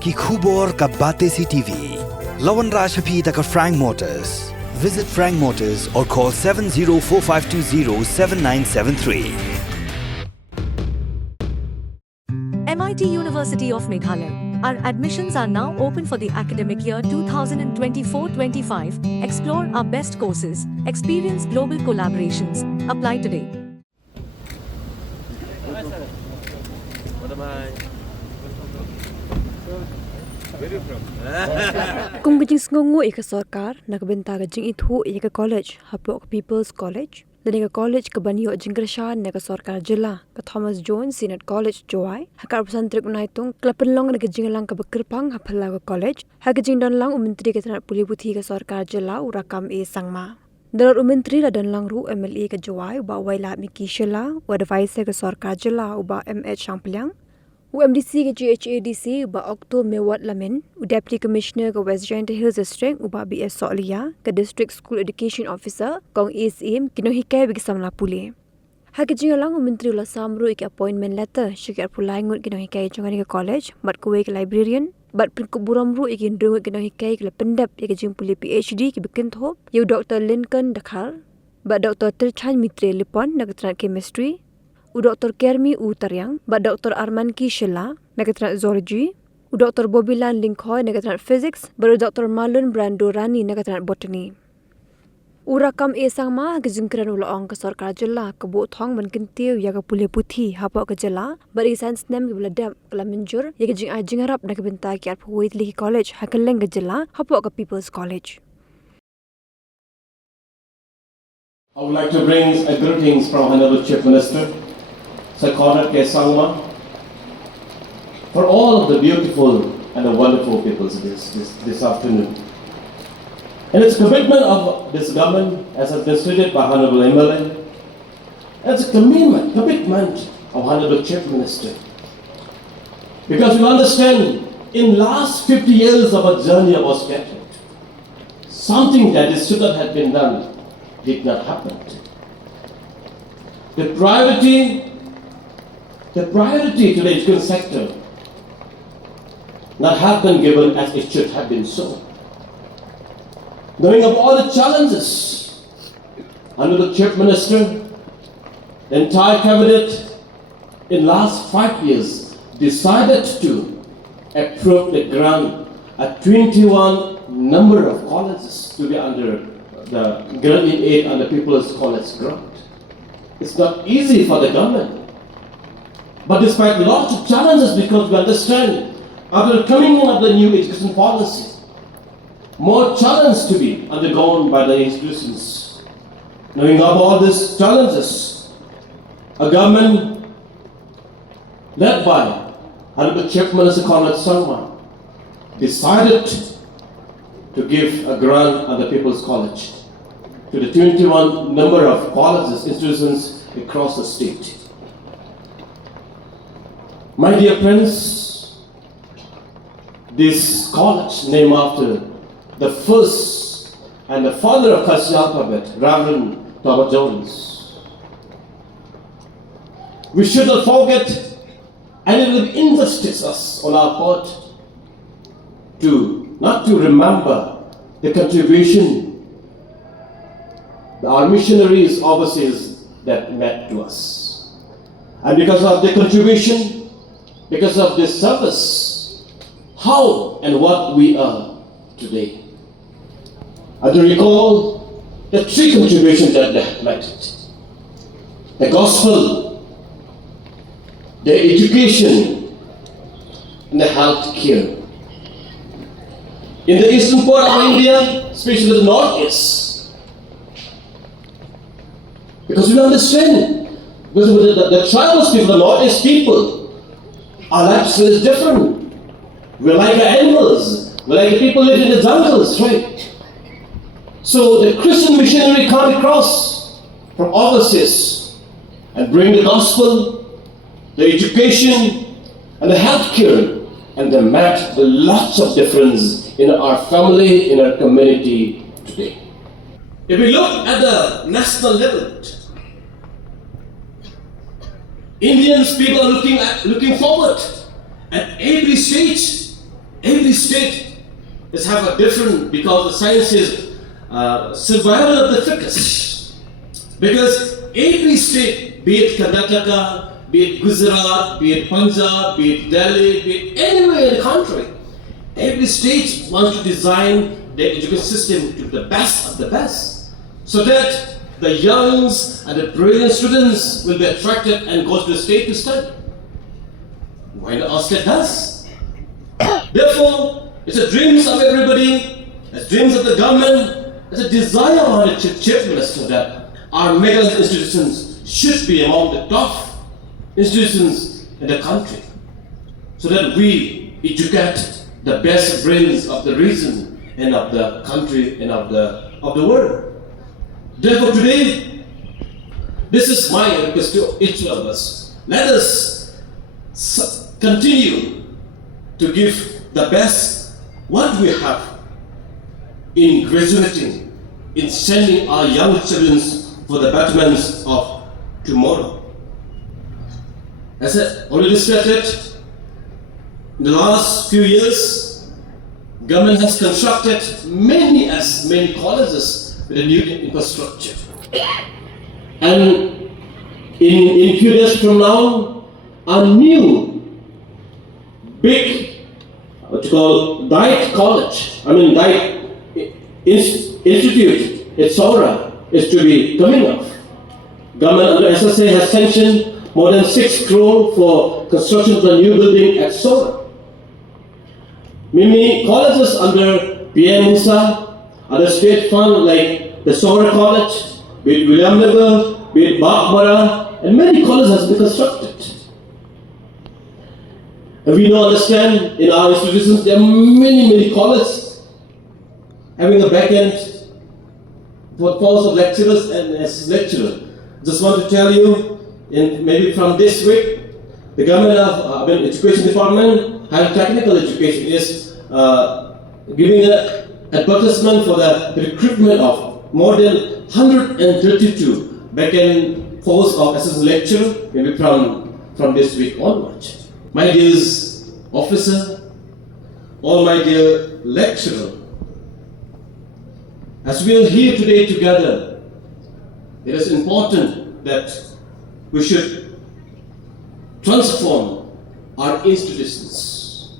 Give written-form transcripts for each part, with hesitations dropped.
ki khubor ka bate si TV. Lawan Rashaphi taka Frank Motors. Visit Frank Motors or call 7045207973. MIT University of Meghalaya. Our admissions are now open for the academic year 2024-25. Explore our best courses. Experience global collaborations. Apply today. Kung gajing sngongo ika sarkar nagbenta gajing ithu ika college hapok People's College dan college kebanyo jingkrasha naga sarkar jilla ka Thomas Jones Senate College Joai hakar pesantrik unaitung klapenlong naga jinglang ka bekerpang hapala ka college hagajing donlang menteri ka tanat puliputhi ka sarkar jilla urakam e sangma Darat menteri la donlang ru MLA ka Joai uba waila miki shela wa advice ka sarkar jilla uba MH Champlyang UMDC ke GHADC uba Okto Mewat Lamin, Deputy Commissioner ke West Giant Hills District uba BS Solia ke District School Education Officer kong ESM kino hikai bagi samla pule. Hak jingalang menteri ula samru ke appointment letter syikar pulai ngut kino hikai jongani ke college, mat kuwe ke librarian, bat pinku buramru ikin drungut kino hikai ke pendap ke jing puli PhD ke bikin thop, yu Dr. Lincoln Dakhal, bat Dr. Terchan Mitre Lipon nagatran chemistry, Dr. Kermi Taryang, ba Dr. Arman Kishela, nagatran zoology, Dr. Bobilan Linkhoy, nagatran physics, baru Dr. Malun Brandorani, nagatran botany. Urakam esangma gejingkran ulaong ke sarkar jilla ke bothong menkintiu ya ke pule puthi hapok ke jilla, bari science nem ke beladap kala menjur ya ke jing ajing harap nak benta ki arpu Whitley College hakeleng ke jilla hapok ke People's College. I would like to bring greetings from Honorable Chief Minister Sakorat Ke Sangma, for all of the beautiful and the wonderful people this afternoon. And it's commitment of this government as administered by Honorable MLA, and it's a commitment of Honorable Chief Minister. Because you understand, in last 50 years of a journey of our schedule, something that should not have been done did not happen. The priority to the education sector not have been given as it should have been so. Knowing of all the challenges under the Chief Minister, the entire cabinet in last 5 years decided to approve the grant at 21 number of colleges to be under the grant in aid under People's College grant. It's not easy for the government. But despite lots of challenges, because we understand, after the coming in of the new education policy, more challenge to be undergone by the institutions. Knowing of all these challenges, a government led by Honorable Chief Minister Conrad Sangma decided to give a grant at the People's College to the 21 number of colleges, institutions across the state. My dear friends, this college named after the first and the father of Khasi alphabet, Reverend Thomas Jones. We should not forget, and it will be injustice us on our part not to remember the contribution our missionaries overseas that met to us. And because of the contribution, because of this service, how and what we are today. I do recall the 3 contributions that they have made: the gospel, the education, and the health care. In the eastern part of India, especially the northeast, because we understand, because the tribal people, the northeast people, our lifestyle is different. We're like animals. We're like people live in the jungles, right? So the Christian missionary come across from overseas and bring the gospel, the education, and the healthcare, and they make lots of difference in our family, in our community today. If we look at the national level, Indians people are looking forward at every stage every state is have a different, because the science is survival of the fittest. Because every state, be it Karnataka, be it Gujarat, be it Punjab, be it Delhi, be it anywhere in the country, every state wants to design their education system to the best of the best, so that the youngs and the brilliant students will be attracted and go to the state to study. Why not our state does? Therefore, it's a dreams of everybody, it's dreams of the government, it's a desire of our chief minister that our mega institutions should be among the top institutions in the country, so that we educate the best brains of the region and of the country and of the world. Therefore today, this is my request to each of us. Let us continue to give the best what we have in graduating, in sending our young children for the betterments of tomorrow. As I already stated, in the last few years, government has constructed many colleges with a new infrastructure. And in few days from now, a new big, what you call, diet college, diet institute at Saura is to be coming up. Government under SSA has sanctioned more than 6 crore for construction of a new building at Saura. Many colleges under PM Musa, other state fund like the Saura College, be it William Nagar, be it Bakbara, and many colleges has been constructed. And we now understand in our institutions there are many colleges having a back end for force of lecturers and as lecturer. Just want to tell you, maybe from this week, the government of education department, higher technical education, is giving an advertisement for the recruitment of more than 132 back-end force of assistant lecturer, maybe from this week onwards. My dear officer, all my dear lecturer, as we are here today together, it is important that we should transform our institutions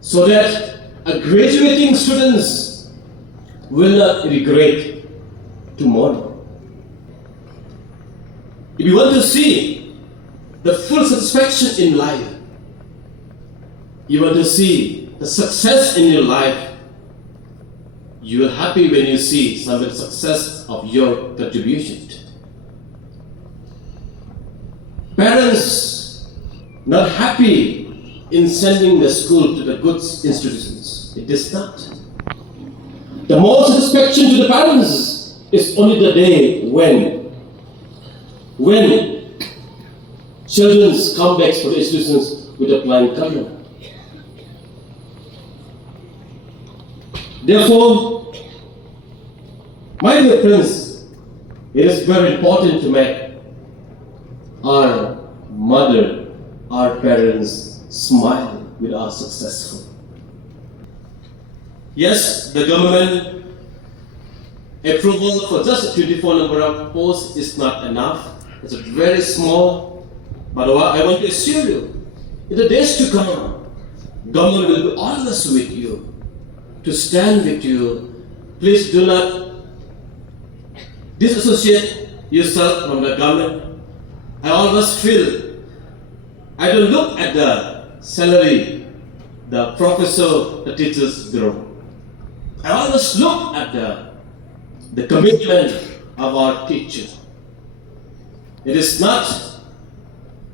so that graduating students will not regret tomorrow. If you want to see the full satisfaction in life, you want to see the success in your life, you are happy when you see some of the success of your contribution. Parents not happy in sending the school to the good institutions. It is not. The more satisfaction to the parents is only the day when children come back for the institutions with a flying color. Therefore, my dear friends, it is very important to make our mother, our parents smile with our successful. Yes, the government approval for just 24 number of posts is not enough. It's very small. But I want to assure you, in the days to come, government will be always with you, to stand with you. Please do not disassociate yourself from the government. I always feel, I don't look at the salary the professor, the teachers grow. I always look at the commitment of our teacher. It is not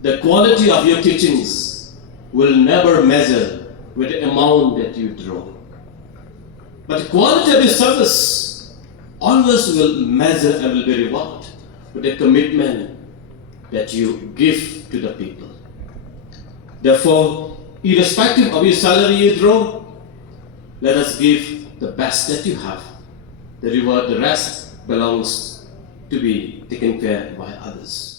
the quality of your teachings will never measure with the amount that you draw. But the quality of your service always will measure and will be rewarded with the commitment that you give to the people. Therefore, irrespective of your salary you draw, let us give the best that you have. The reward, the rest belongs to be taken care by others.